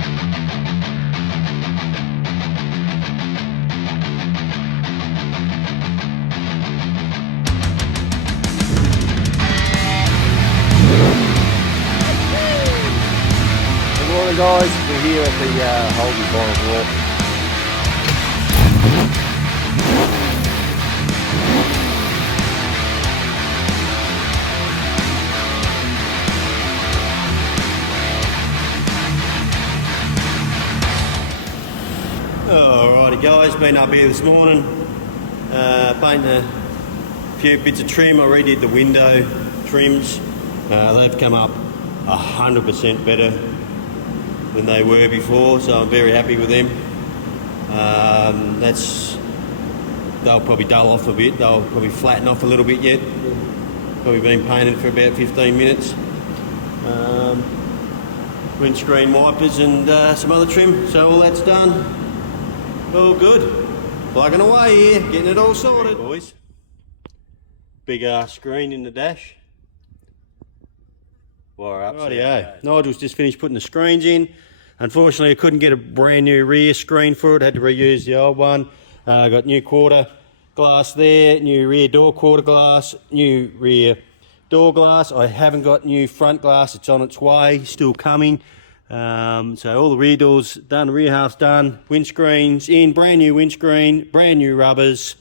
Good morning guys, we're here at the Holden Bottom Walk. Alrighty guys, been up here this morning, painting a few bits of trim. I redid the window trims. They've come up 100% better than they were before, so I'm very happy with them. They'll probably dull off a bit, they'll probably flatten off a little bit yet. Probably been painted for about 15 minutes. Windscreen wipers and some other trim, so all that's done. All good. Plugging away here, getting it all sorted. Boys, big screen in the dash. Wire up. Rightio. Nigel's just finished putting the screens in. Unfortunately, I couldn't get a brand new rear screen for it. Had to reuse the old one. Got new quarter glass there, new rear door quarter glass, new rear door glass. I haven't got new front glass. It's on its way, still coming. So all the rear doors done, rear half's done, windscreens in, brand new windscreen, brand new rubbers,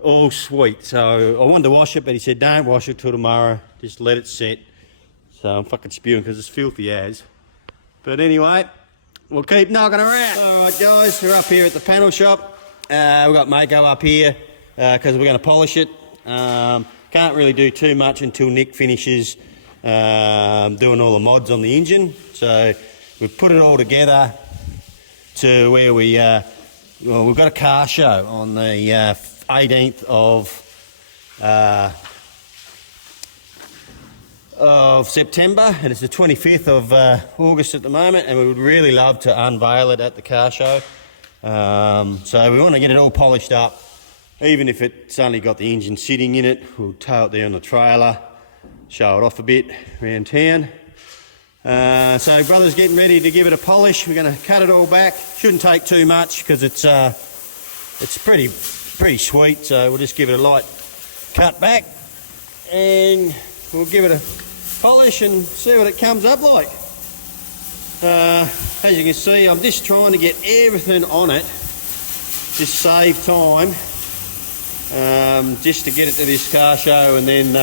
all sweet. So I wanted to wash it, but he said don't wash it till tomorrow, just let it set. So I'm fucking spewing because it's filthy as. But anyway, we'll keep knocking around. Alright guys, we're up here at the panel shop. We've got Mako up here because we're going to polish it. Can't really do too much until Nick finishes doing all the mods on the engine. So we've put it all together to where we've got a car show on the 18th of September, and it's the 25th of August at the moment, and we would really love to unveil it at the car show. So we want to get it all polished up, even if it's only got the engine sitting in it. We'll tow it there on the trailer, show it off a bit around town. So brother's getting ready to give it a polish. We're going to cut it all back. Shouldn't take too much because it's pretty sweet. So we'll just give it a light cut back, and we'll give it a polish and see what it comes up like. As you can see, I'm just trying to get everything on it, just save time, just to get it to this car show, and then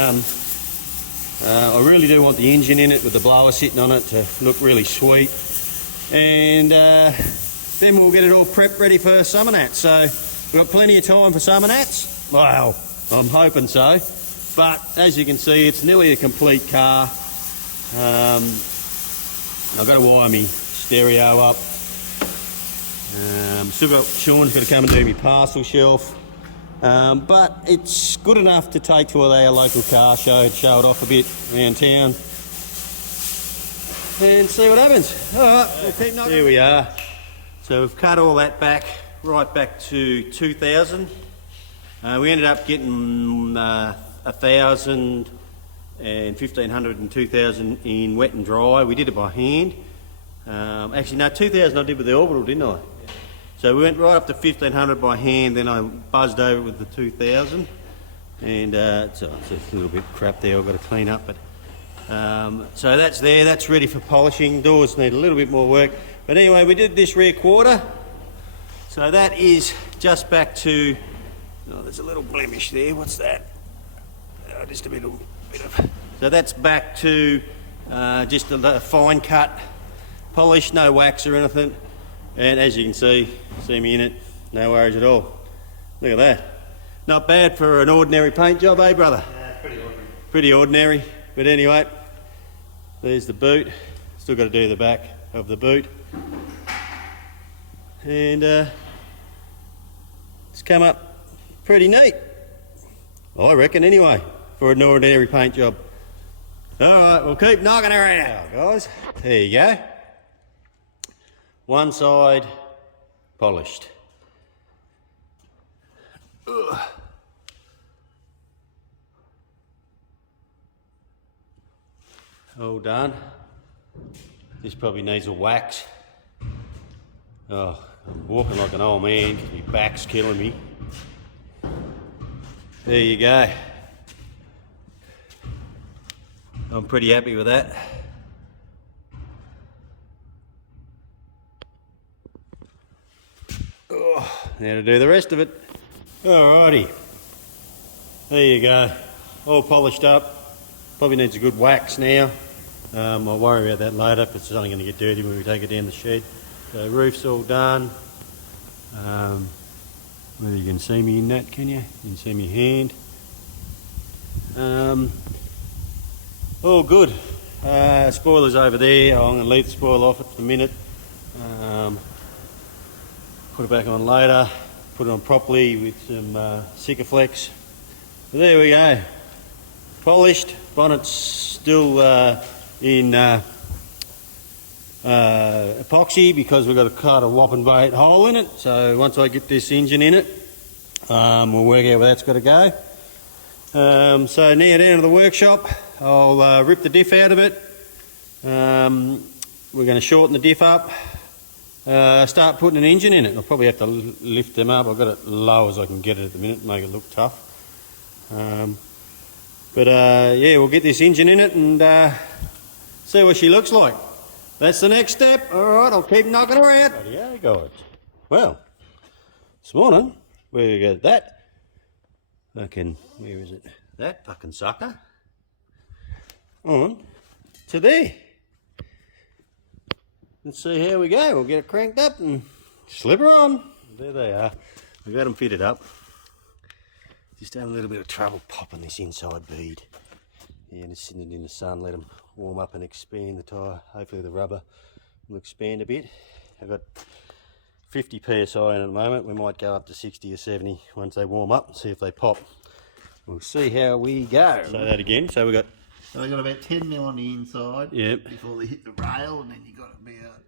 I really do want the engine in it with the blower sitting on it to look really sweet, and then we'll get it all prepped ready for Summernats. So we've got plenty of time for Summernats. Well, I'm hoping so, but as you can see, it's nearly a complete car. I've got to wire me stereo up. Still got Sean's got to come and do my parcel shelf. But it's good enough to take to our local car show, show it off a bit around town, and see what happens. Alright, we'll keep knocking. Here we are. So we've cut all that back, right back to 2000. We ended up getting 1,000 and 1,500 and 2,000 in wet and dry. We did it by hand. Actually, no, 2,000 I did with the orbital, didn't I? So we went right up to 1,500 by hand, then I buzzed over with the 2,000, and so it's a little bit crap there I've got to clean up, but so that's there, that's ready for polishing. Doors need a little bit more work, but anyway, we did this rear quarter, so that is just back to, oh, there's a little blemish there, what's that? Oh, just a bit of, so that's back to just a fine cut polish, no wax or anything. And as you can see me in it, no worries at all. Look at that. Not bad for an ordinary paint job, eh, brother? Yeah, pretty ordinary. Pretty ordinary. But anyway, there's the boot. Still got to do the back of the boot. And it's come up pretty neat. I reckon anyway, for an ordinary paint job. Alright, we'll keep knocking around, guys. There you go. One side polished. Ugh. All done. This probably needs a wax. Oh, I'm walking like an old man because my back's killing me. There you go. I'm pretty happy with that. Oh, now to do the rest of it. Alrighty. There you go. All polished up. Probably needs a good wax now. I'll worry about that later because it's only going to get dirty when we take it down the shed. So roof's all done. Whether you can see me in that, can you? You can see my hand. All good. Spoiler's over there. I'm going to leave the spoiler off it for a minute. Put it back on later. Put it on properly with some Sikaflex. But there we go. Polished. Bonnet's still in epoxy because we've got to cut a whopping 8 hole in it. So once I get this engine in it, we'll work out where that's got to go. So now down to the workshop, I'll rip the diff out of it. We're going to shorten the diff up, start putting an engine in it. I'll probably have to lift them up. I've got it low as I can get it at the minute, make it look tough. Yeah, we'll get this engine in it and see what she looks like. That's the next step. Alright, I'll keep knocking her out. Yeah, guys. Well, this morning we got that fucking, where is it? That fucking sucker on to there. Let's see how we go. We'll get it cranked up and slip her on. There they are. I got them fitted up. Just having a little bit of trouble popping this inside bead. Yeah, just sitting it in the sun, let them warm up and expand the tyre. Hopefully the rubber will expand a bit. I've got 50 psi in at the moment. We might go up to 60 or 70 once they warm up and see if they pop. We'll see how we go. Say that again. So we got about 10 mil on the inside. Yep. Before they hit the rail, and then you got about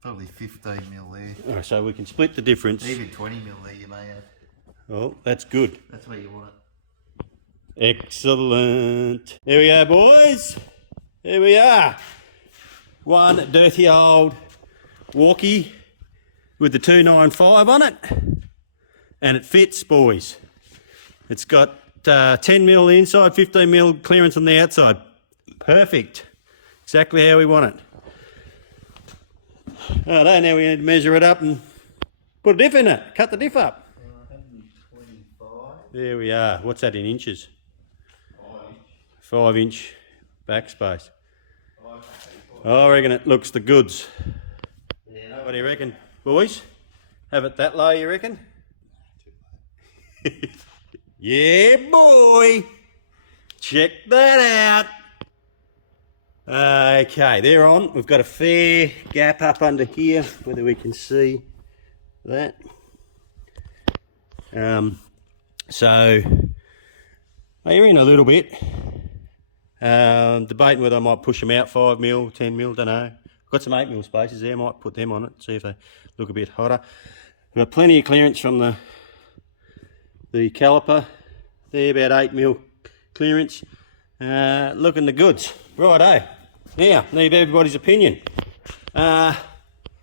probably 15 mil there. All right, so we can split the difference. Even 20 mil there you may have. Oh, that's good. That's where you want it. Excellent. Here we go, boys. Here we are. One dirty old walkie with the 295 on it. And it fits, boys. It's got 10 mil inside, 15 mil clearance on the outside. Perfect. Exactly how we want it. Alright, now we need to measure it up and put a diff in it. Cut the diff up. 125. There we are. What's that in inches? 5 inch backspace. I reckon it looks the goods. Yeah, what do you reckon, boys? Have it that low, you reckon? Yeah, boy. Check that out. Okay, they're on. We've got a fair gap up under here, whether we can see that. So they're in a little bit. Debating whether I might push them out 5 mil, 10 mil, don't know. I've got some 8 mil spaces there, might put them on it, see if they look a bit hotter. We've got plenty of clearance from the caliper there, about 8 mil clearance. Looking the goods. Righto. Now, need everybody's opinion. Do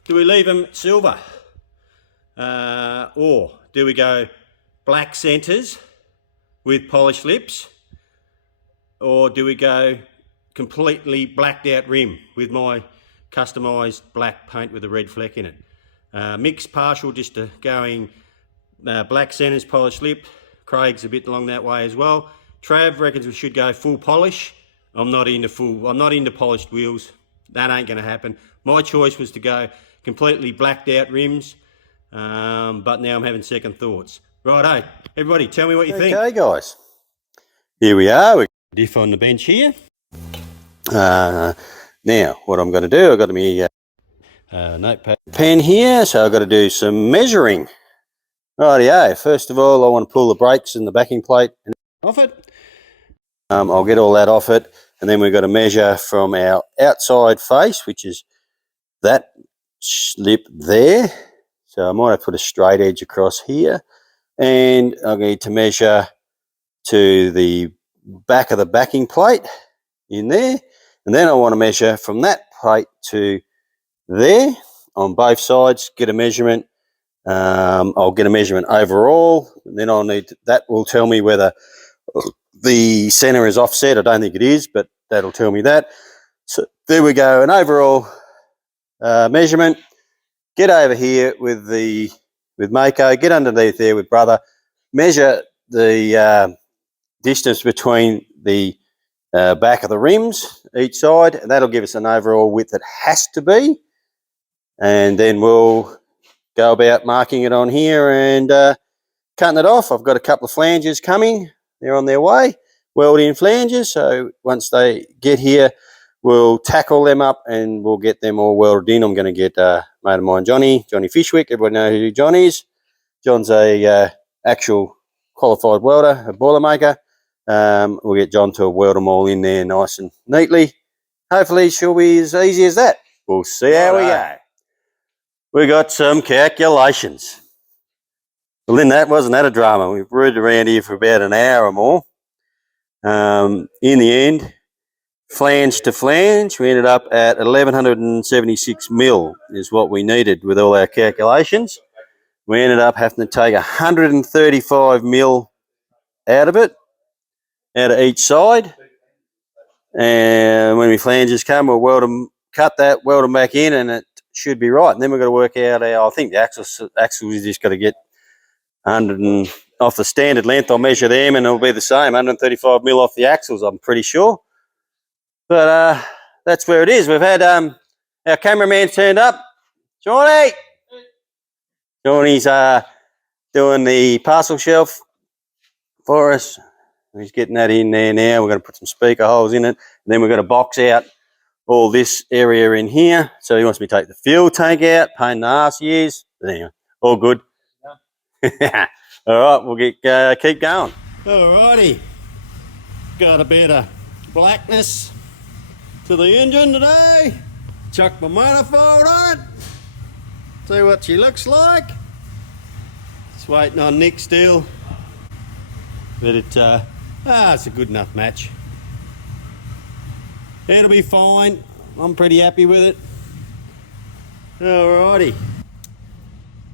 we leave them silver? Or do we go black centres with polished lips? Or do we go completely blacked out rim with my customised black paint with a red fleck in it? Mixed partial just to going black centres, polished lip. Craig's a bit along that way as well. Trav reckons we should go full polish. I'm not into polished wheels. That ain't going to happen. My choice was to go completely blacked out rims, but now I'm having second thoughts. Righto, everybody, tell me what you think. Okay, guys. Here we are. We've got diff on the bench here. Now, what I'm going to do, I've got my notepad pen here, so I've got to do some measuring. Rightio, first of all, I want to pull the brakes and the backing plate off it. I'll get all that off it, and then we've got to measure from our outside face, which is that lip there. So I might have put a straight edge across here, and I need to measure to the back of the backing plate in there, and then I want to measure from that plate to there on both sides, get a measurement. I'll get a measurement overall, and then I'll need that will tell me whether the center is offset. I don't think it is, but that'll tell me that. So there we go, an overall measurement. Get over here with Mako, get underneath there with brother, measure the distance between the back of the rims each side, and that'll give us an overall width that has to be, and then we'll go about marking it on here and cutting it off. I've got a couple of flanges coming, they're on their way, weld-in flanges, so once they get here we'll tackle them up and we'll get them all welded in. I'm going to get a mate of mine, Johnny Fishwick. Everybody knows who John is. John's a actual qualified welder, a boiler maker. We'll get John to weld them all in there nice and neatly. Hopefully she'll be as easy as that. We'll see how we go. We got some calculations. Well, then wasn't that a drama? We've rooted around here for about an hour or more. In the end, flange to flange, we ended up at 1176 mil is what we needed with all our calculations. We ended up having to take 135 mil out of it, out of each side. And when we flanges come, we'll weld them, cut that, weld them back in, and it should be right. And then we've got to work out I think the axles we just got to get 100 and off the standard length. I'll measure them and it'll be the same, 135 mil off the axles, I'm pretty sure. But that's where it is. We've had our cameraman turned up. Johnny! Johnny's doing the parcel shelf for us. He's getting that in there now. We're going to put some speaker holes in it. And then we're going to box out all this area in here. So he wants me to take the fuel tank out. Pain in the arse he is. But anyway, all good. Yeah. All right, we'll keep going. All righty. Got a bit of blackness to the engine today. Chuck my manifold on it. See what she looks like. Just waiting on Nick still. But it's a good enough match. It'll be fine. I'm pretty happy with it. Alrighty.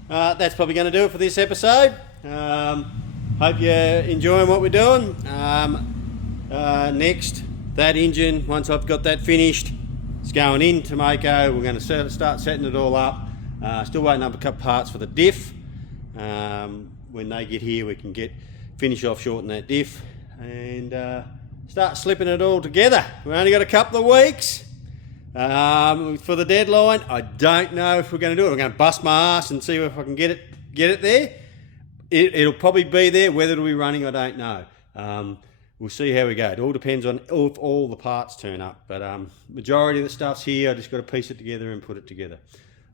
That's probably going to do it for this episode. Hope you're enjoying what we're doing. Next, that engine, once I've got that finished, it's going into Mako. We're going to start setting it all up. Still waiting up a couple parts for the diff. When they get here, we can finish off shorting that diff and start slipping it all together. We've only got a couple of weeks for the deadline. I don't know if we're going to do it. I'm going to bust my ass and see if I can get it there. It'll probably be there. Whether it'll be running, I don't know. We'll see how we go. It all depends on if all the parts turn up. But majority of the stuff's here. I just got to piece it together and put it together.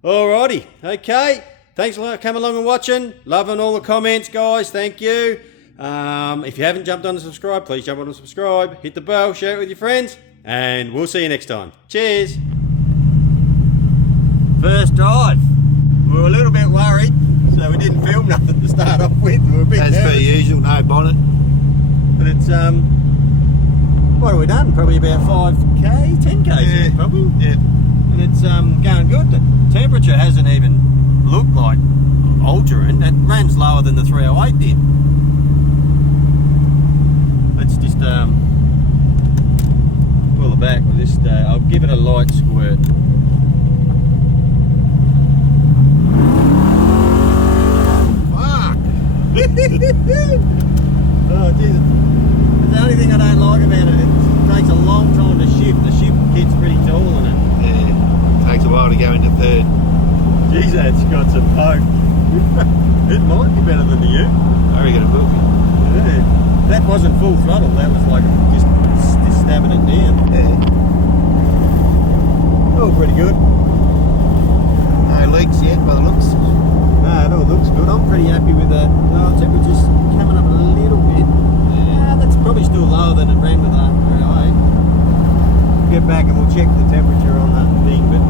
Alrighty. Okay. Thanks for coming along and watching. Loving all the comments, guys. Thank you. If you haven't jumped on to subscribe, please jump on and subscribe. Hit the bell, share it with your friends, and we'll see you next time. Cheers. First drive. We were a little bit worried, so we didn't film nothing to start off with. We were a bit nervous. As per usual, no bonnet. But it's, what have we done? Probably about 5k, 10k, yeah. Probably. Yeah. And it's going good. The temperature hasn't even looked like altering. It runs lower than the 308 did. Let's just pull it back with this. I'll give it a light squirt. Fuck! Oh, Jesus. The only thing I don't like about it, it takes a long time to shift. The shift kit's pretty tall in it. Yeah, takes a while to go into third. Jeez, that's got some poke. It might be better than the U. I reckon it will be. Yeah. That wasn't full throttle, that was like just stabbing it down. Yeah. Oh, pretty good. No leaks yet by the looks. No, it all looks good. I'm pretty happy with that. No, the temperature's coming up a little bit. Yeah, that's probably still lower than it ran with that 308. We'll get back and we'll check the temperature on that thing, but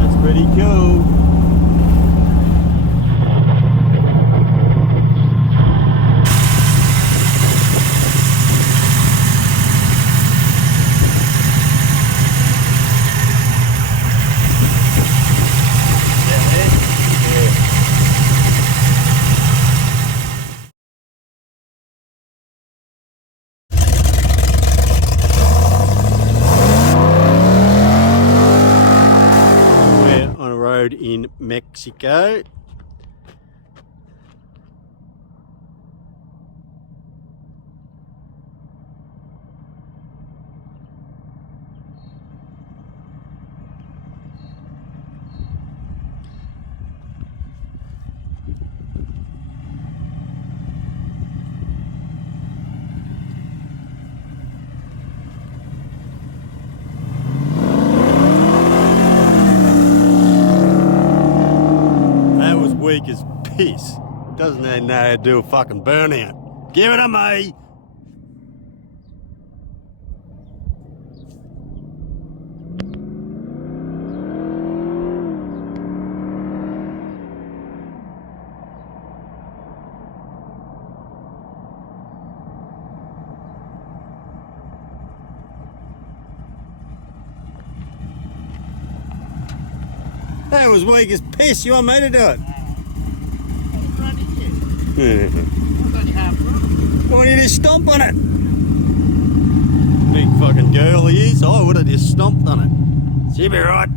that's pretty cool. road in Mexico. Weak as piss. Doesn't even know how to do a fucking burnout. Give it to me. That was weak as piss. You want me to do it? Why don't you just stomp on it? Big fucking girl he is. I would have just stomped on it. She'll be right.